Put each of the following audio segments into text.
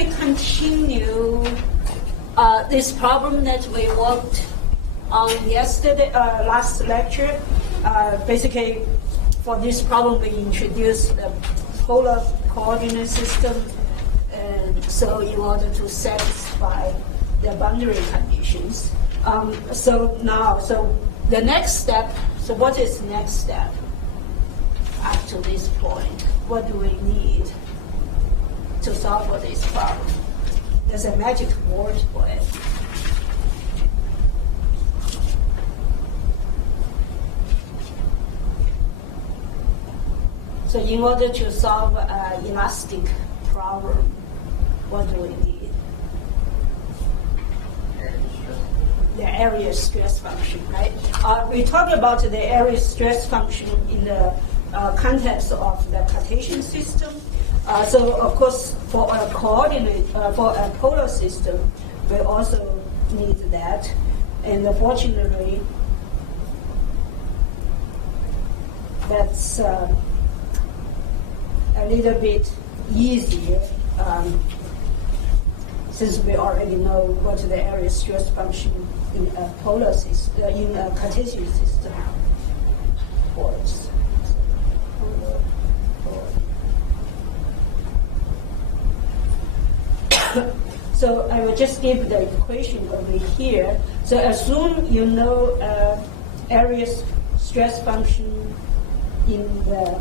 we continue this problem that we worked on yesterday, last lecture. Basically, for this problem, we introduced the polar coordinate system, and so in order to satisfy the boundary conditions. So the next step. So what is the next step up to this point? What do we need to solve for this problem? There's a magic word for it. So in order to solve an elastic problem, what do we need? The area stress function, right? We talked about the area stress function in the context of the Cartesian system. So of course, for a coordinate, for a polar system, we also need that. And fortunately, that's a little bit easier since we already know what the area stress function in a polar system, in a Cartesian system was. So I will just give the equation over here. So assume you know area stress function in the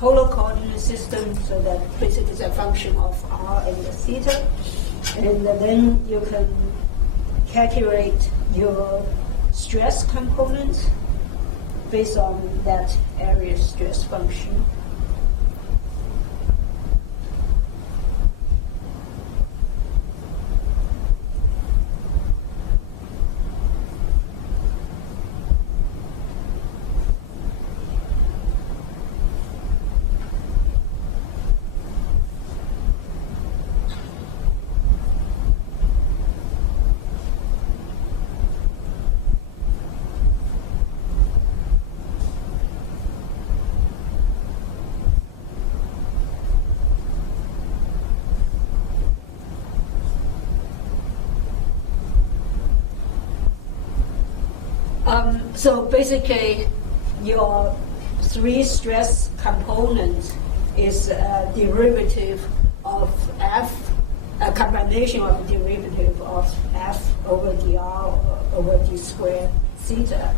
polar coordinate system, so that basically is a function of r and the theta, and then you can calculate your stress component based on that area stress function. So basically, your three stress components is a derivative of f, a combination of derivative of f over dr over d squared theta.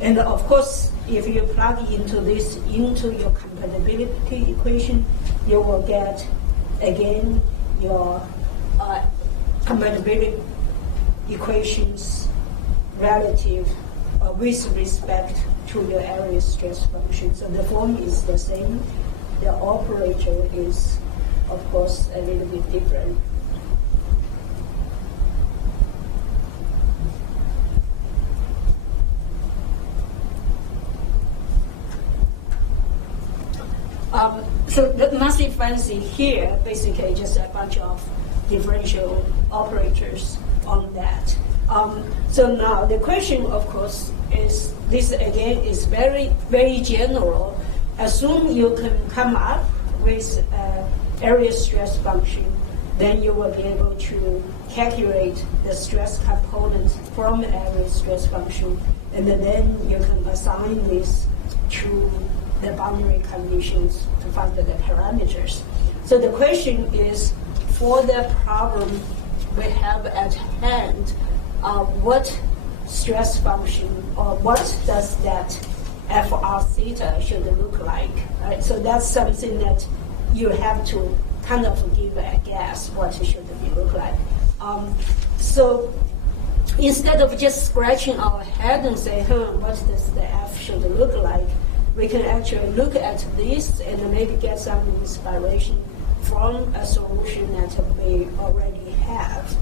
And of course, if you plug into this into your compatibility equation, you will get again your compatibility equations relative with respect to your area stress function. So the form is the same. The operator is, of course, a little bit different. So nothing fancy here, basically just a bunch of differential operators on that. So now the question, of course, is this again is very, very general. Assume you can come up with area stress function, then you will be able to calculate the stress component from area stress function, and then you can assign this to the boundary conditions to find the parameters. So the question is, for the problem we have at hand, what stress function or what does that FR theta should look like? Right? So that's something that you have to kind of give a guess what it should look like. So instead of just scratching our head and say, what does the F should look like? We can actually look at this and maybe get some inspiration from a solution that we already have.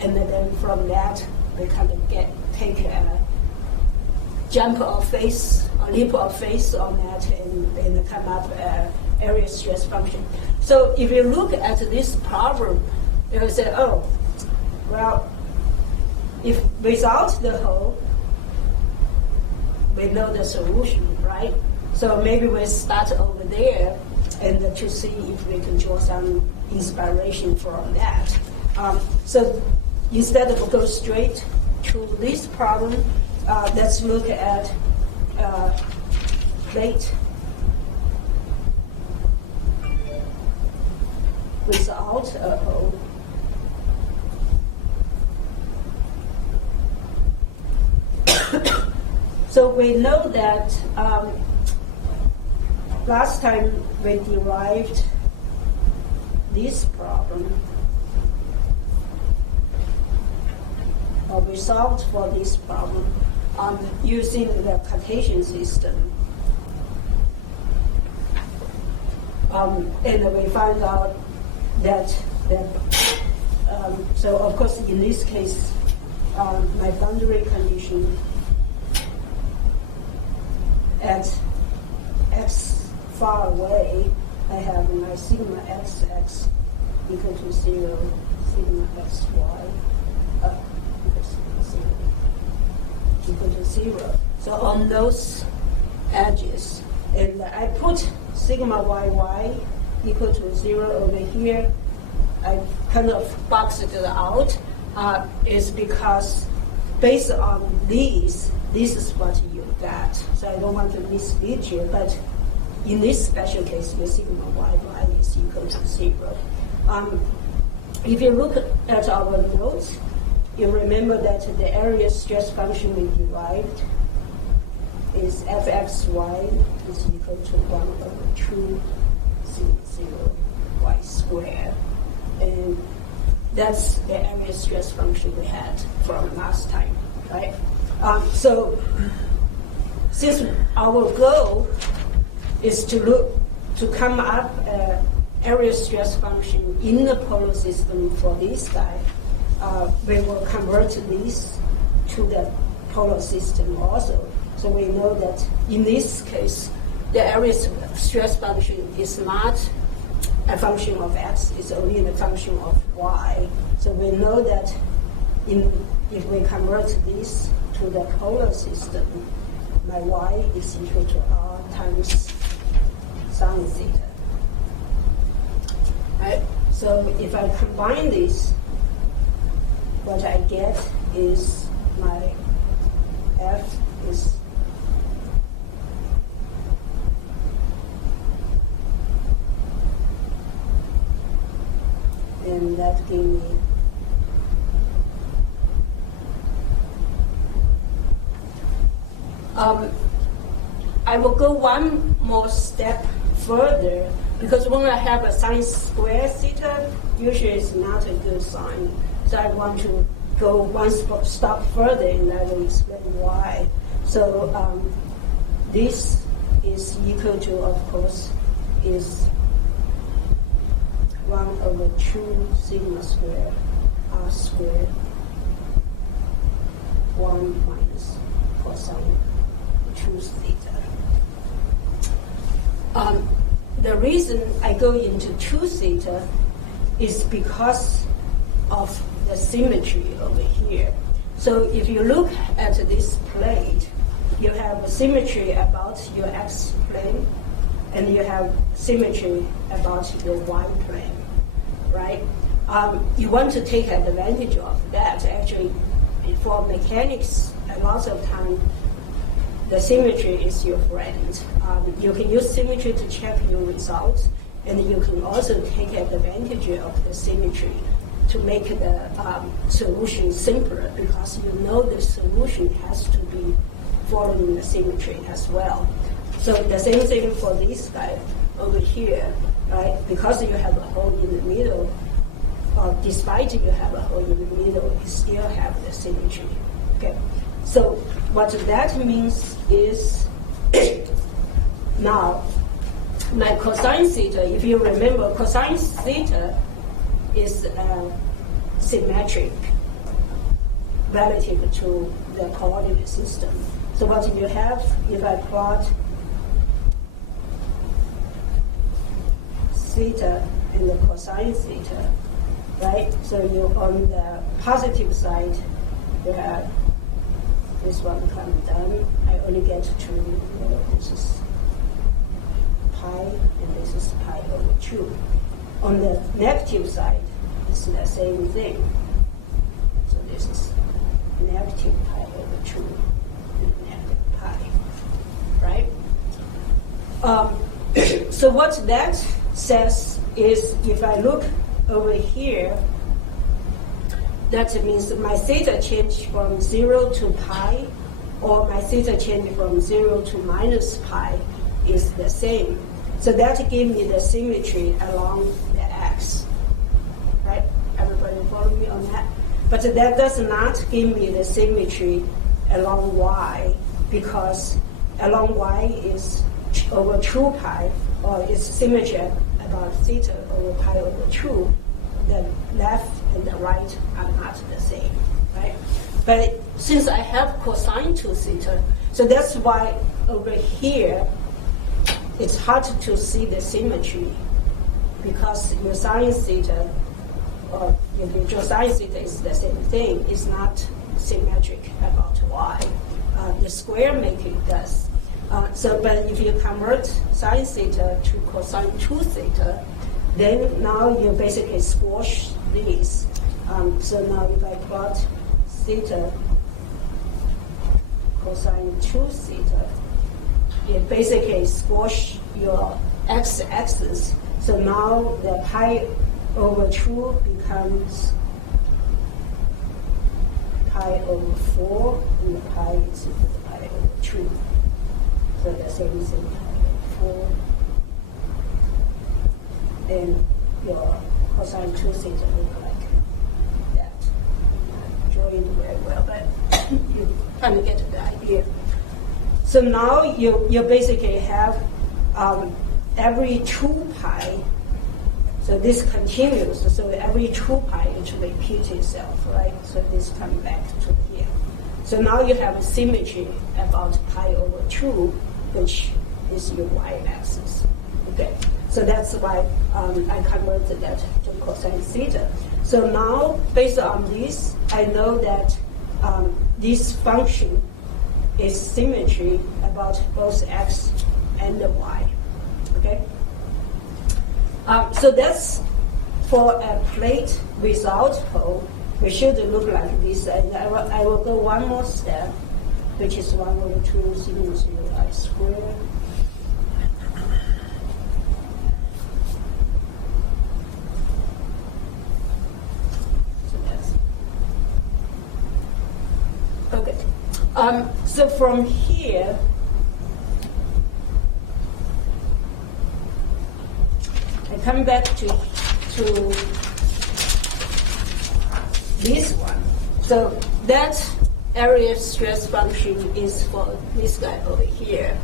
And then from that, we kind of take a jump of faith, a leap of faith on that and come up area stress function. So if you look at this problem, you will say, oh, well, if without the hole, we know the solution, right? So maybe we start over there and to see if we can draw some inspiration from that. So instead of go straight to this problem, let's look at plate without a hole. So we know that last time we derived this problem, or we solved for this problem using the Cartesian system. And we found out that so of course in this case, my boundary condition at x far away, I have my sigma xx equal to 0, sigma xy equal to 0. So on those edges, and I put sigma yy equal to 0 over here. I kind of boxed it out, is because based on these, this is what you get. So I don't want to mislead you, but in this special case, your sigma yy is equal to 0. If you look at our notes, you remember that the area stress function we derived is fxy is equal to 1 over 2 0 y squared. And that's the area stress function we had from last time, right? So since our goal is to come up area stress function in the polar system for this guy, we will convert this to the polar system also. So we know that in this case, the area stress function is not a function of x, it's only a function of y. So we know that if we convert this to the polar system, my y is equal to r times sine theta. Right? So if I combine this, what I get is my f is and that gave me I will go one more step further, because when I have a sine square theta, usually it's not a good sign. So I want to go one step further, and I will explain why. So this is equal to, of course, is 1 over 2 sigma squared r squared 1 minus cosine 2 theta. The reason I go into 2 theta is because of the symmetry over here. So if you look at this plate, you have symmetry about your x plane, and you have symmetry about your y plane, right? You want to take advantage of that. Actually, for mechanics, a lot of time, the symmetry is your friend. You can use symmetry to check your results, and you can also take advantage of the symmetry to make the solution simpler, because you know the solution has to be following the symmetry as well. So the same thing for this guy over here, right? Because you have a hole in the middle, or despite you have a hole in the middle, you still have the symmetry. Okay. So what that means is now my cosine theta, if you remember, cosine theta is symmetric relative to the coordinate system. So what you have, if I plot theta and the cosine theta, right? So you on the positive side, you have this one come down. I only get to this is pi, and this is pi over 2. On the negative side, it's the same thing. So this is negative pi over 2 and negative pi, right? So what that says is, if I look over here, that means my theta change from 0 to pi, or my theta change from 0 to minus pi is the same. So that gives me the symmetry along the x, right? Everybody follow me on that? But that does not give me the symmetry along y, because along y is over 2 pi, or it's symmetry about theta over pi over 2. The left and the right are not the same, right? But since I have cosine 2 theta, so that's why over here it's hard to see the symmetry, because your sine theta, or your sine theta is the same thing, it's not symmetric about y. The square matrix does. But if you convert sine theta to cosine 2 theta, then now you basically squash these. So now if I plot theta cosine 2 theta, it basically squash your x-axis. So now the pi over 2 becomes pi over 4, and the pi is equal to pi over 2. So the same thing, pi over 4. And your cosine 2 theta look like that. I'm drawing it very well, but you kind of get the idea. So now you basically have every 2 pi, so this continues, so every 2 pi it repeats itself, right? So this comes back to here. So now you have a symmetry about pi over 2, which is your y-axis. Okay, so that's why I converted that to cosine theta. So now, based on this, I know that this function is symmetry about both x and the y. Okay. So that's for a plate without hole. It should look like this, and I will go one more step, which is 1 over 2 sigma 0 I squared. Okay. So from here, I come back to this one. So that area stress function is for this guy over here.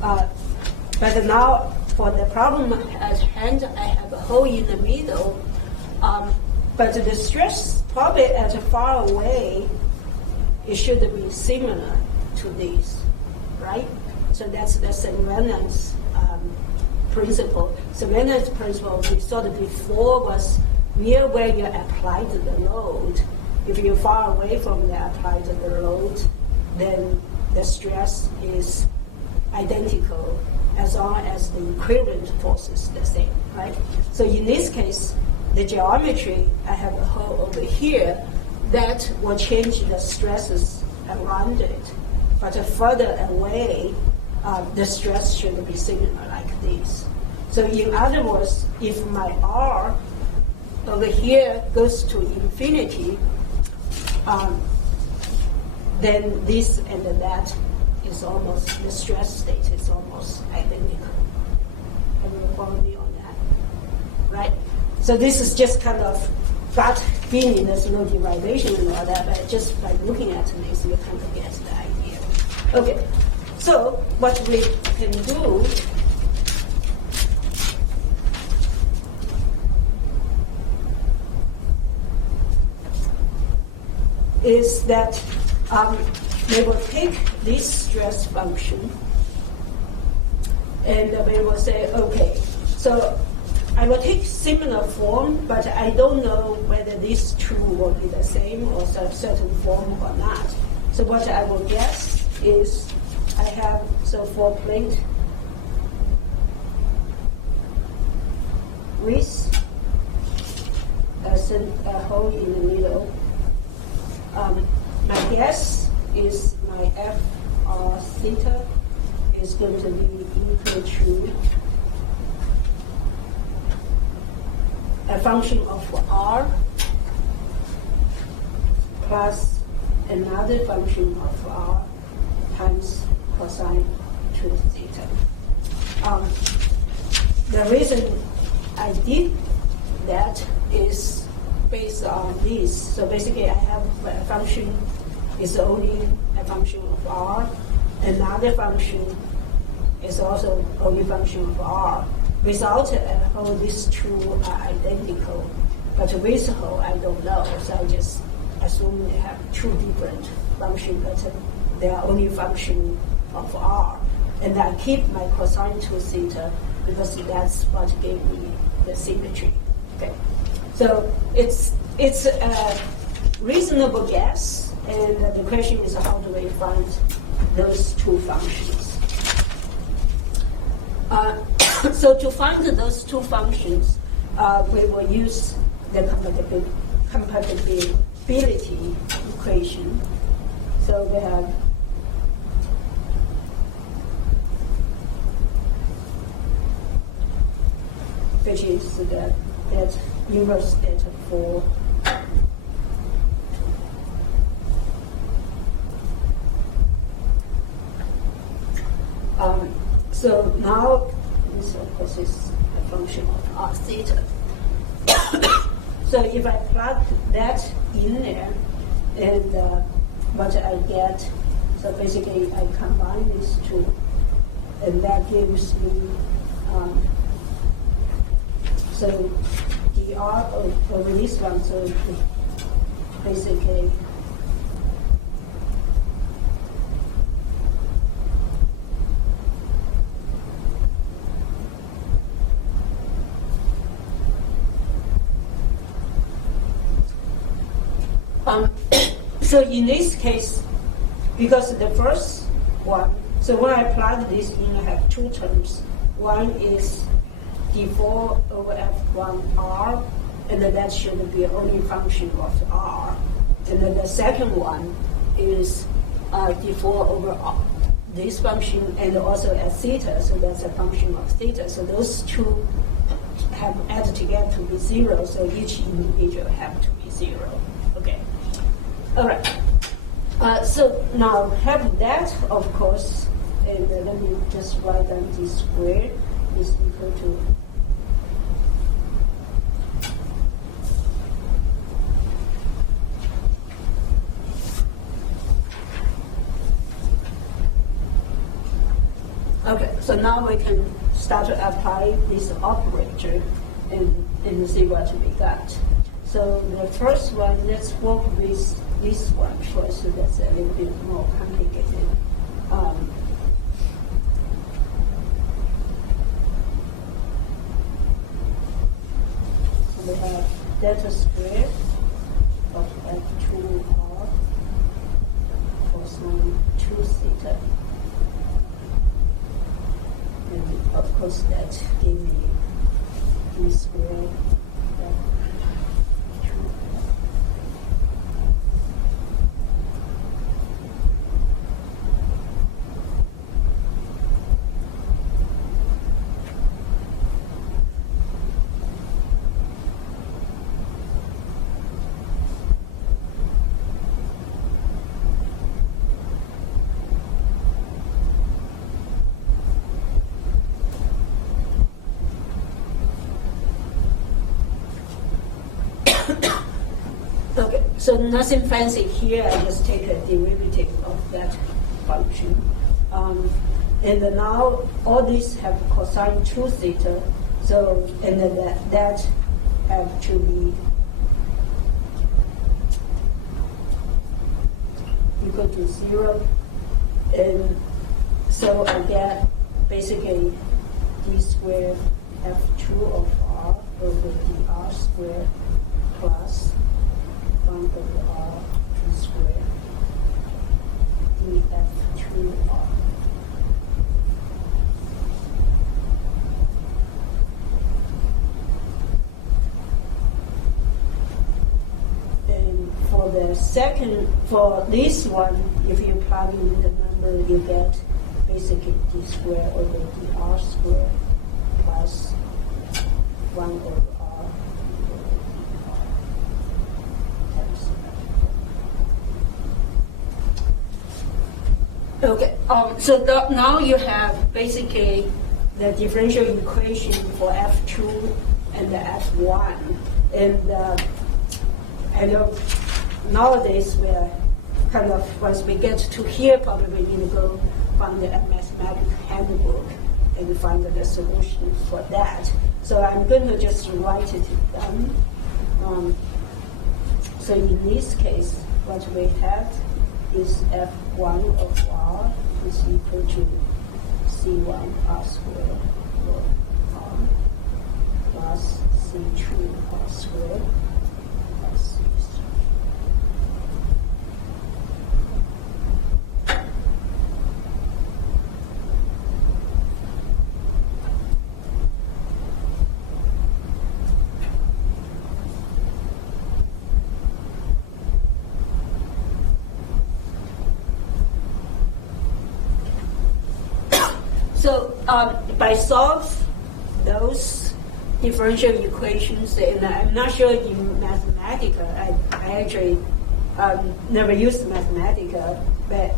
But now for the problem at hand, I have a hole in the middle. But the stress probably at far away, it should be similar to this, right? So that's the Sylvanus principle. Sylvanus principle we saw before was near where you applied the load. If you're far away from the applied the load, then the stress is identical as long as the equivalent force is the same, right? So in this case, the geometry, I have a hole over here, that will change the stresses around it. But further away, the stress should be similar like this. So in other words, if my R over here goes to infinity, then this and that is almost, the stress state is almost identical. Can you follow me on that? Right? So this is just kind of gut feeling, there's no derivation and all that, but just by looking at this, you kind of get the idea. Okay, so what we can do is that we will take this stress function and we will say, okay, so I will take similar form, but I don't know whether these two will be the same or certain form or not. So what I will guess is I have, so for plate with a hole in the middle. My guess is my f or theta is going to be equal to a function of r plus another function of r times cosine 2 theta. The reason I did that is based on this. So basically, I have a function is only a function of r. Another function is also only function of r. Without a hole, these two are identical. But with a hole, I don't know. So I just assume they have two different functions, but they are only function of r. And I keep my cosine 2 theta because that's what gave me the symmetry. Okay, so it's a reasonable guess, and the question is how do we find those two functions? So to find those two functions, we will use the compatibility equation. So we have which is that inverse theta for so now this of course is a function of r theta. So if I plug that in there, and what I get, so basically I combine these two, and that gives me so dr over this one, so basically so in this case, because the first one, so when I plug this in, I have two terms. One is d4 over f1r, and then that should be only function of r. And then the second one is d4 over r, this function, and also a theta, so that's a function of theta. So those two have added together to be 0, so each individual have to be 0. Okay. All right. So now have that, of course, and let me just write down d squared is equal to okay, so now we can start to apply this operator and see what we got. So the first one, let's work with this one first, so that's a little bit more complicated. So we have delta squared of f2r cosine 2 theta. And of course that gave me d squared of 2. Okay, so nothing fancy here. I just take a derivative of that function. And then now all these have cosine 2 theta. So, and then that have to be equal to 0. And so I get basically d squared f2 of r over dr squared plus 1 over r 2 squared df2r. second, for this one, if you plug in the number, you get basically d squared over dr squared plus 1 over r times. Okay, so now you have basically the differential equation for F2 and the F1. And I know nowadays we're kind of, once we get to here, probably we need to go find the mathematical handbook and find the solution for that. So I'm going to just write it down. So in this case, what we have is F1 of R is equal to C1 R squared over R plus C2 R squared plus C3. So by solve those differential equations, and I'm not sure in Mathematica, I actually never used Mathematica, but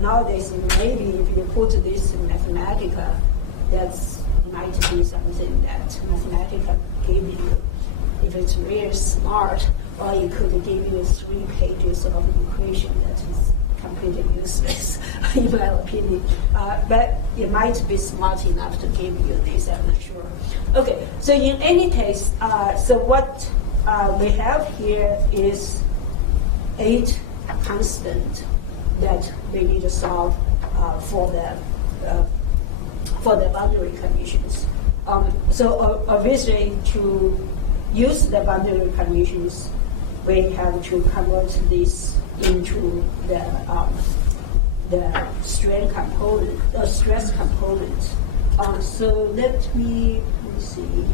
nowadays maybe if you put this in Mathematica, that might be something that Mathematica give you. If it's really smart, or it could give you 3 pages of equation that is completely useless, in my opinion. But it might be smart enough to give you this, I'm not sure. Okay, so in any case, so what we have here is 8 constant that we need to solve for the boundary conditions. So obviously, to use the boundary conditions, we have to convert this into the strain component, stress component. So let me see.